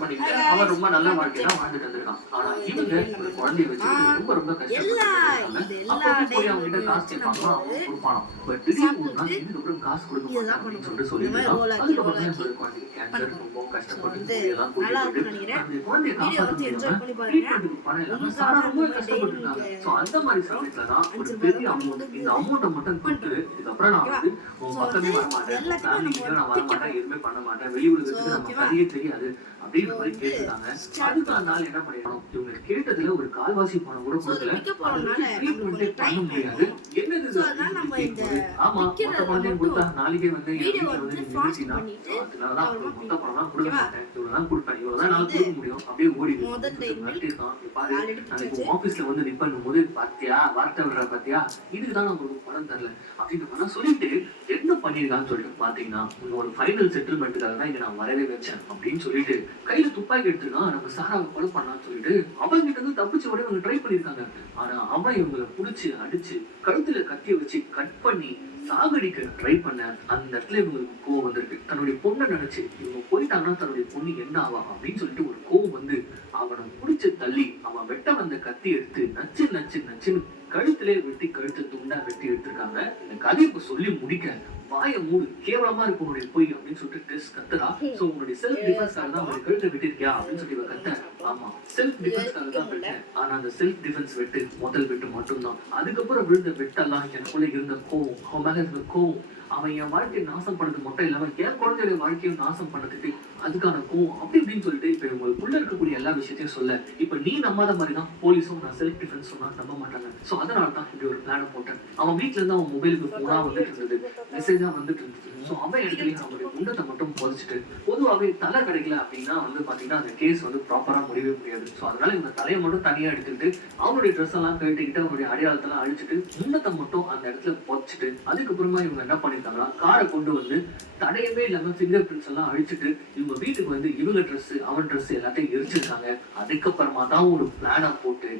பண்ணிட்டு அவன் ரொம்ப நல்ல வாழ்க்கை தான் வாழ்ந்துட்டு வந்திருக்கான். ஆனா இவங்க ஒரு குழந்தைய வச்சுக்கிட்டு ரொம்ப ரொம்ப கஷ்டப்பட்டு அப்பப்போ போய் அவங்க கிட்ட காசு கேட்பாங்க, அவன் கொடுப்பானோ. பட் திடீர்னு ஒரு நாள் இதுக்கப்புறம் காசு கொடுக்க மாட்டான் அப்படின்னு சொல்லிட்டு சொல்லியிருக்கான். அதுக்கப்புறம் தான் ஒரு குழந்தைக்கு கேன்சர் ரொம்ப கஷ்டப்பட்டு எல்லாம் கூட்டிட்டு போயிட்டு அந்த குழந்தைய காப்பாற்ற முடியாம ட்ரீட்மெண்ட்டுக்கு பணம் இல்லாம சாரா ரொம்ப கஷ்டப்பட்டு இருக்காங்க. ஸோ அந்த மாதிரி சமயத்துல தான் ஒரு பெரிய அமௌண்ட் இந்த அமௌண்ட்டை மட்டும் கொடுத்து இதுக்கப்புறம் நான் வந்து உன் பக்கமே வரமாட்டேன், ஃபேமிலிக்கு நான் வரமாட்டேன், எதுவுமே பண்ண மாட்டேன், வெளியூருக்கு நம்ம சரியே தெரியாது அப்படின்ற மாதிரி கேட்டுருக்காங்க. அதுக்கு அந்த நாள் என்ன பண்ணிடணும், இவங்க கேட்டதுல ஒரு கால்வாசி பணம் கூட கொடுக்கல, ட்ரீட்மெண்ட்டே பண்ண முடியாது. என்னது ஆமா மொத்த பணத்தையும் கொடுத்தா நாளைக்கே வந்து என் வீட்டுல வந்து நிகழ்ச்சினா அதனாலதான் மொத்த பணம் தான் கொடுக்க மாட்டேன், இவ்வளவுதான் கொடுப்பேன், இவ்வளவுதான் நாள் கொடுக்க முடியும் அப்படியே ஓடி மிரட்டிருக்கான். பாரு நாளைக்கு ஆபீஸ்ல வந்து நிப்பண்ணும் போது பாத்தியா வார்த்தை விடுற பாத்தியா, இதுக்குதான் நான் உங்களுக்கு பணம் தரல அப்படின்ற மாதிரி சொல்லிட்டு என்ன பண்ணிருக்கான்னு சொல்லிட்டு பாத்தீங்கன்னா உங்களோட ஃபைனல் செட்டில்மெண்ட்டுக்காக தான் இங்க நான் வரவே வச்சேன் அப்படின்னு சொல்லிட்டு கையில துப்பாக்கி எடுத்துருக்கான். நம்ம சாராவை கொலை பண்ணான்னு சொல்லிட்டு அவங்க கிட்ட இருந்து தப்பிச்சு விட இவங்க ட்ரை பண்ணிருக்காங்க. ஆனா அவன் இவங்களை புடிச்சு அடிச்சு கழுத்துல கத்திய வச்சு கட் பண்ணி சாகடிக்க ட்ரை பண்ண அந்த இடத்துல இவங்களுக்கு கோவம் வந்திருக்கு. தன்னுடைய பொண்ணை நினைச்சு இவங்க போயிட்டாங்கன்னா தன்னுடைய பொண்ணு என்ன ஆவா அப்படின்னு சொல்லிட்டு ஒரு கோவம் வந்து அவனை புடிச்சு தள்ளி அவன் வெட்ட வந்த கத்தி எடுத்து நச்சு நச்சு நச்சுன்னு கழுத்திலே வெட்டி கழுத்து துண்டா வெட்டி எடுத்திருக்காங்க. இந்த கதையை இப்ப சொல்லி முடிக்க வாய மூடு கேவலமா இருக்கு உன்னுடைய பொய் அப்படின்னு சொல்லிட்டு டெஸ்ட் கத்துறா. சோ உன்னுடைய செல்ஃப் டிஃபென்ஸ்க்காக தான் உன்னுடைய கழுத்தை வெட்டிருக்கியா அப்படின்னு சொல்லி கத்த. ஆமா செல்ஃப் டிஃபென்ஸ்க்காக தான் வெட்டேன், ஆனா அந்த செல்ஃப் டிஃபென்ஸ் வெட்டு முதல் வெட்டு மட்டும்தான். அதுக்கப்புறம் விழுந்த வெட்டெல்லாம் எனக்குள்ள இருந்த கோவம், அவன் மேல இருந்த கோவம், அவன் என் வாழ்க்கையை நாசம் பண்ணது மட்டும் இல்லாம என் குழந்தைய வாழ்க்கையும் நாசம் பண்ணதுக்கு அதுக்கான கோவம் அப்படி இப்படின்னு சொல்லிட்டு இப்ப உங்களுக்குள்ள இருக்கக்கூடிய எல்லா விஷயத்தையும் சொல்ல இப்ப நீ நம்பாத மாதிரிதான் போலீஸும் நான் செல்ஃப் டிஃபென்ஸ் சொன்னா நம்ப மாட்டாங்க. சோ அதனாலதான் இப்படி ஒரு பிளான போட்டேன். அவன் வீட்டுல இருந்து அவன் மொபைலுக்கு போனா வந்துட்டு இருந்தது, மெசேஜா வந்துட்டு இருந்தது. சோ அவன் இடத்துலயும் அவனுடைய குண்டத்தை மட்டும் புதைச்சிட்டு பொதுவாகவே தலை கிடைக்கல அப்படின்னா வந்து பாத்தீங்கன்னா அந்த கேஸ் வந்து ப்ராப்பரா முடியவே முடியாது. சோ அதனால இந்த தலையை மட்டும் தனியா எடுத்துக்கிட்டு அவனுடைய ட்ரெஸ் எல்லாம் கட்டிக்கிட்டு அவனுடைய அடையாளத்தெல்லாம் அழிச்சிட்டு குண்டத்தை மட்டும் அந்த இடத்துல புதைச்சிட்டு அதுக்கப்புறமா இவங்க என்ன பண்ணிருக்காங்கன்னா காரை கொண்டு வந்து தடையவே இல்லாம ஃபிங்கர் பிரிண்ட்ஸ் எல்லாம் அழிச்சிட்டு இவங்க வீட்டுக்கு வந்து இவங்க ட்ரெஸ் அவன் ட்ரெஸ் எல்லாத்தையும் எரிச்சிருக்காங்க. அதுக்கப்புறமா தான் ஒரு பிளான போட்டு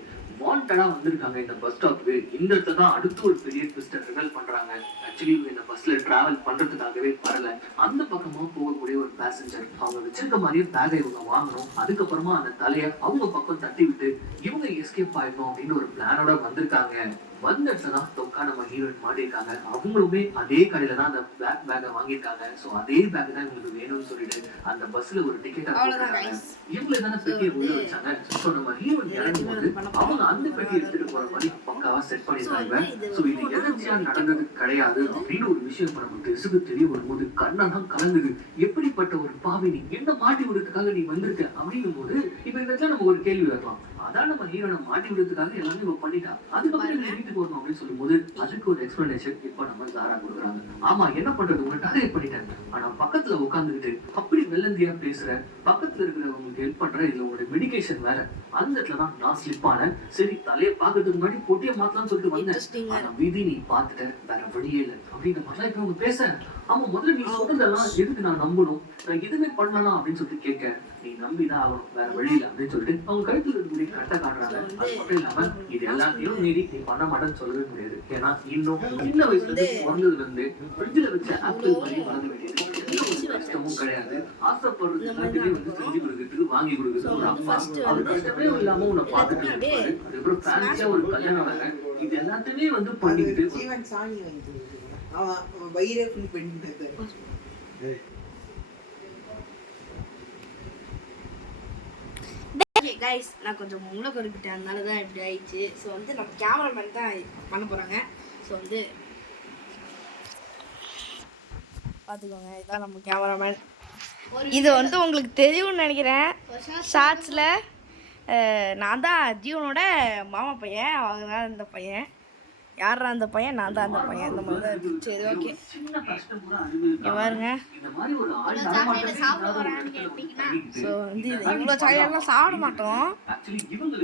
வாண்டடா வந்திருக்காங்க இந்த பஸ் ஸ்டாப்க்கு. இந்த இடத்துல தான் அடுத்து ஒரு பெரிய ட்விஸ்டர் ரிவீல் பண்றாங்க. ஆக்சுவலி இவங்க இந்த பஸ்ல டிராவல் பண்றதுக்காகவே வரல, அந்த பக்கமா போகக்கூடிய ஒரு பேசஞ்சர் அவங்க வச்சிருக்க மாதிரியே பேகை இவங்க வாங்கணும், அதுக்கப்புறமா அந்த தலையை அவங்க பக்கம் தட்டி விட்டு இவங்க எஸ்கேப் ஆயிடணும் அப்படின்னு ஒரு பிளானோட வந்திருக்காங்க. வந்த இடத்துல தொக்கா நம்ம ஹீரோயின் மாட்டிருக்காங்க. அவங்களுமே அதே கடையில தான் அந்த பிளாக் பேக்கை வாங்கியிருக்காங்க. சோ அதே பேக் தான் இவங்களுக்கு வேணும்னு சொல்லிட்டு அந்த பஸ்ல ஒரு டிக்கெட் போட்டுருக்காங்க. இவங்களை தானே பெட்டியை உள்ள வச்சாங்க. சோ நம்ம ஹீரோயின் இறங்கும் போது அவங்க அந்த பெட்டியை எடுத்துட்டு போற மாதிரி பக்காவா செட் பண்ணிருக்காங்க. சோ இது எதர்ச்சியா நடந்தது கிடையாது அப்படின்னு ஒரு விஷயம் நம்ம டெஸ்க்கு தெரிய வரும்போது கண்ணெல்லாம் கலங்குது. எப்படிப்பட்ட ஒரு பாவி, நீ என்ன மாட்டி விடுறதுக்காக நீ வந்திருக்க அப்படிங்கும் போது இப்ப இந்த இடத்துல நம்ம ஒரு கேள்வி வரலாம். அதான் நம்ம ஹீரோனை மாட்டி விடுறதுக்காக எல்லாமே இவ பண்ணிட்டா, அதுக்கப்புறம் வீட்டுக்கு வரணும் அப்படின்னு சொல்லும் போது அதுக்கு ஒரு எக்ஸ்பிளனேஷன் இப்ப நம்ம சாரா கொடுக்குறாங்க. ஆமா என்ன பண்றது, உங்களை டார்கெட் பண்ணிட்டாங்க, ஆனா பக்கத்துல உட்காந்துக்கிட்டு அப்படி வெள்ளந்தியா பேசுற, பக்கத்துல இருக்கிறவங்களுக்கு ஹெல்ப் பண்ற, இதுல உங்களுடைய மெடிகேஷன் வேற. அந்த இடத்துலதான் நான் ஸ்லிப் ஆனேன். சரி தலையை பாக்கிறதுக்கு முன்னாடி பொட்டியை மாத்தலாம்னு சொல்லிட்டு வந்தேன், ஆனா விதி நீ பாத்துட்ட, வேற வழியே இல்லை அப்படின்ற மாதிரிலாம் இப்ப அவங்க பேச. ஆமா முதல்ல நீ சொல்றதெல்லாம் எதுக்கு நான் நம்பணும், நான் எதுவுமே பண்ணலாம் அப்படின்னு சொல்லிட்டு கேட்க, நீ நம்பிதான் ஆகணும், வேற வழியில அப்படின்னு சொல்லிட்டு அவங்க கழுத்துல இருக்கக்கூடிய கரெக்டா காட்டுறாங்க. அது மட்டும் இல்லாம இது எல்லாத்தையும் மீறி நீ பண்ண மாட்டேன்னு சொல்லவே முடியாது. ஏன்னா இன்னும் சின்ன வயசுல இருந்து பிறந்ததுல இருந்து ஃப்ரிட்ஜ்ல வச்ச ஆப்பிள் மாதிரி வளர்ந்து வேண்டியது கஷ்டமும் கிடையாது. ஆசைப்படுறது எல்லாத்தையுமே வந்து செஞ்சு கொடுக்கறதுக்கு வாங்கி கொடுக்குறது ஒரு அம்மா, அது கஷ்டமே இல்லாம உன்னை பார்த்துட்டு இருப்பாரு. அதுக்கப்புறம் ஃபேன்சியா ஒரு கல்யாணம் வேற, இது எல்லாத்தையுமே வந்து பண்ணிக்கிட்டு கைஸ் நான் கொஞ்சம் முளை கொறிக்கிட்டேன், அதனால தான் இப்படி ஆயிடுச்சு. ஸோ வந்து நம்ம கேமராமேன் தான் பண்ண போகிறாங்க. ஸோ வந்து பார்த்துக்கோங்க, இதுதான் நம்ம கேமராமேன். இது வந்து உங்களுக்கு தெரியும்னு நினைக்கிறேன். ஷார்ட்ஸில் நான் தான் ஜீவனோட மாமா பையன், அவங்க தான் இந்த பையன். யாரா அந்த பையன், நான் தான் அந்த பையன். இந்த மாதிரி தான் இருக்கு. சரி ஓகே பாருங்க. ஸோ வந்து இது இவ்வளோ சாக்லேட்லாம் சாப்பிட மாட்டோம்,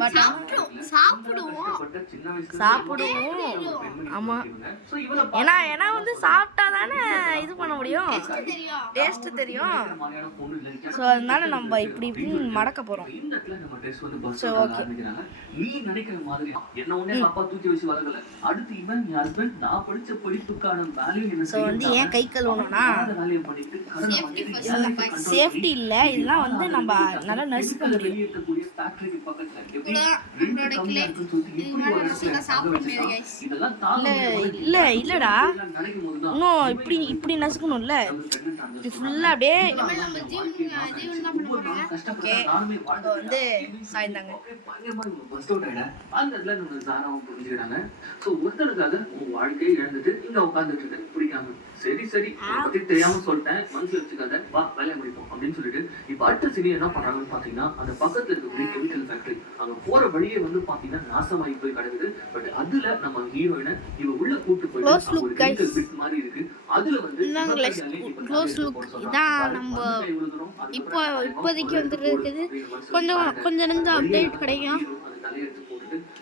பட் சாப்பிடுவோம். ஆமாம், ஏன்னா வந்து சாப்பிட்டா தானே இது பண்ண முடியும், டேஸ்ட்டு தெரியும். ஸோ அதனால நம்ம இப்படி இப்படி மடக்க போகிறோம். ஸோ ஓகே அடுத்து இவன் என் ஹஸ்பண்ட் நான் படிச்ச படிப்புக்கான வேல்யூ என்ன ஸோ வந்து ஏன் கை கழுவணும்னா சேஃப்டி இல்லை, இதெல்லாம் வந்து நம்ம நல்லா நசுக்க முடியும். இல்லை இல்லைடா, இன்னும் இப்படி நசுக்கணும்ல, இப்படி ஃபுல்லாக அப்படியே. ஓகே இப்போ வந்து சாய்ந்தாங்க. ஒருத்தருக்காக உன் வாழ்க்கையை இழந்துட்டு இங்க உட்கார்ந்துட்டு இருக்க பிடிக்காம, சரி சரி பத்தி தெரியாம சொல்லிட்டேன், மனசுல வச்சுக்காத, வா வேலையை முடிப்போம் அப்படின்னு சொல்லிட்டு இப்ப அடுத்த சீனி என்ன பண்றாங்கன்னு பாத்தீங்கன்னா, அந்த பக்கத்துல இருக்கக்கூடிய கெமிக்கல் ஃபேக்டரி, அங்க போற வழியே வந்து பாத்தீங்கன்னா நாசமாயி போய் கிடக்குது. பட் அதுல நம்ம ஹீரோயினை இவ உள்ள கூட்டு போயிட்டு ஒரு கெமிக்கல் பிட் மாதிரி இருக்கு, அதுல வந்து க்ளோஸ் லுக் இதான் நம்ம இப்போதைக்கு வந்துட்டு இருக்குது. கொஞ்சம் நேரம் அப்டேட் கிடைக்கும்.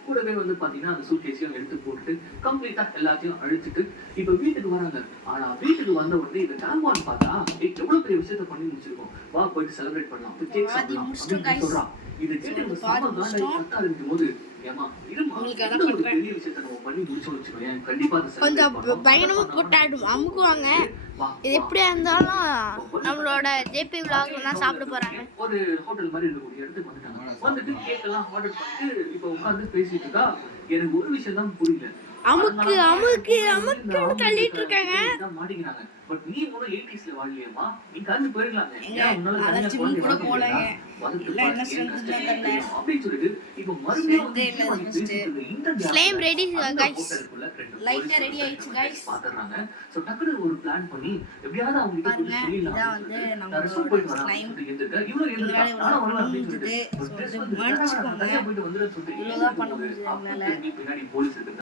கூடவே வந்து பாத்தீங்கன்னா அந்த சூட்கேஸையும் எடுத்து போட்டுட்டு கம்ப்ளீட்டா எல்லாத்தையும் அழிச்சிட்டு இப்ப வீட்டுக்கு வராங்க. ஆனா வீட்டுக்கு வந்த உடனே இந்த டால்மான் பார்த்தா எவ்வளவு பெரிய விஷயத்த பண்ணி முடிச்சிருக்கோம், வா போயிட்டு செலிப்ரேட் பண்ணலாம், கேக் சாப்பிடலாம் அப்படின்னு சொல்றான். இது கேட்டு நம்ம சாம காண்டாய் கத்த ஆரம்பிக்கும் போது, ஏமா இருமா, ஒரு பெரிய விஷயத்த நம்ம பண்ணி முடிச்சோம் வச்சுக்கோங்க, கண்டிப்பா கொஞ்சம் பயங்கரமா போட்டு அமுக்குவாங்க. இது எப்படியா இருந்தாலும் நம்மளோட ஜேபி விலாக் தான் சாப்பிட போறாங்க. ஒரு ஹோட்டல் மாதிரி இருக்கக்கூடிய இடத்துக்கு வந்துட்டாங்க. வந்துட்டு கேக் எல்லாம் ஆர்டர் பண்ணிட்டு இப்ப உட்கார்ந்து பேசிட்டு இருக்கா. எனக்கு ஒரு விஷயம் தான் புரியல, அமுக்கு தள்ளிட்டு இருக்காங்க. மாட்டிக்கிறாங்க. பட் நீ முன்ன 80ஸ்ல வாழலையேமா, நீ கலந்து போயிடலாமே, ஏன் உன்னால தனியா குழந்தை வளர்க்க முடியல, அப்படின்னு சொல்லிட்டு இப்ப மறுபடியும் ஸ்லைம் ரெடி गाइस, லைட்டா ரெடி ஆயிடுச்சு गाइस. பாத்துறாங்க. சோ டக்குனு ஒரு பிளான் பண்ணி எப்படியாவது அவங்க கிட்ட போய் சொல்லிடலாம். இதான் வந்து நம்ம ஸ்லைம் இவ்வளவு மன்னிச்சுக்கோங்க, இவ்வளவுதான் பண்ண முடியுது என்னால. பின்னாடி போலீஸ் இருக்கு.